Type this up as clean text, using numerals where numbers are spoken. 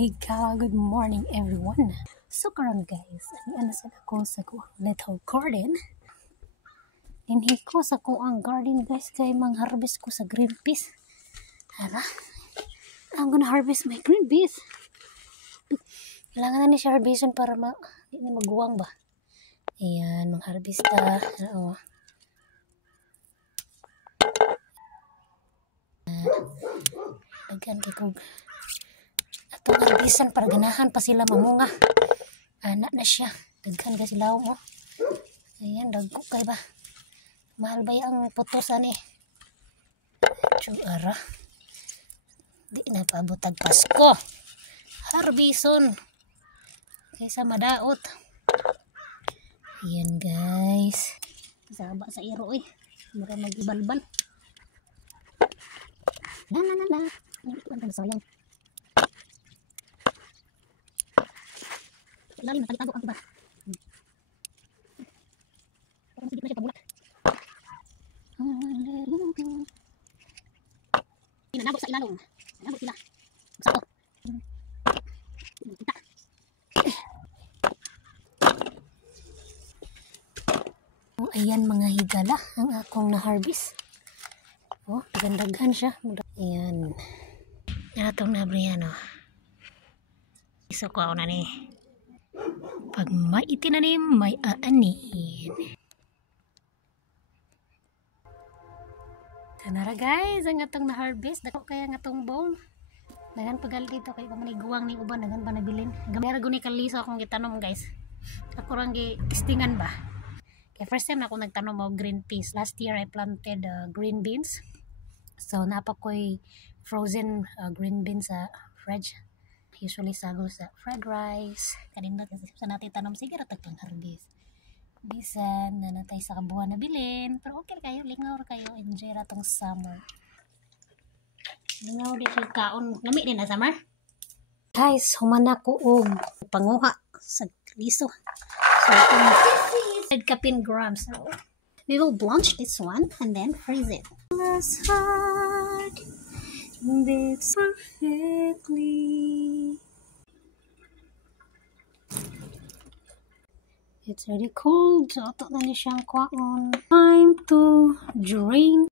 Hey good morning everyone. So karon guys, ano sa ako sa ko little garden. Dinhi ko sa ko ang garden guys kay mang-harvest ko sa green peas. Hala. I'm gonna harvest my green peas. Kailangan na ni siya harveston para di na maguwang ba. Ayan, mang-harvest ta. Oo. Daghan kay kog atong harvestan para ganahan pa sila mamunga. Anak na siya. Daghan ka sila mo. Ayan, dagko kay ba. Mahal ba ang putusan eh. Ara. Di na pabutag Pasko. Harbison. Kaysa madaot. Ayan guys. Saba sa iro eh. Mura mag-ibalbal. Na. Ang sayang. Lalim na tago ang iba. Parang hindi na siya pabulak. Nabot sa ilalong. Nabot sila. Sakto. Kita. Oh, ayan mga higala ang akong na-harvest. Oh, gandaghan siya. Ayan. Atong nabriyan oh. Iso ko ako na ni. Pag may itinanim, may aanin. Tanara guys, ang atong na-harvest. Dako kaya ang atong bowl. Dagan pagal dito kay pamaniguang ni uban. Dagan pa nabilin. Gamera guni kaliso akong gitanom guys. Ako rang gi-testingan ba. Kaya first time na ako nagtanom og green peas. Last year I planted green beans. So napa ko'y frozen green beans sa fridge. Usually sagol sa fried rice. Kanina kasi sa natin tanom sige ratag pang harvest. Bisan na natay sa kabuhan na bilin. Pero okay kayo, lingaw kayo. Enjoy ra tong summer. Lingaw di siya kaon. Lami din na summer. Guys, humana ko og panguha sa liso. So itong kapin grams. So, we will blanch this one and then freeze it. This heart beats perfectly. It's already cold. So, ito na niya siyang kwaon. Time to drain.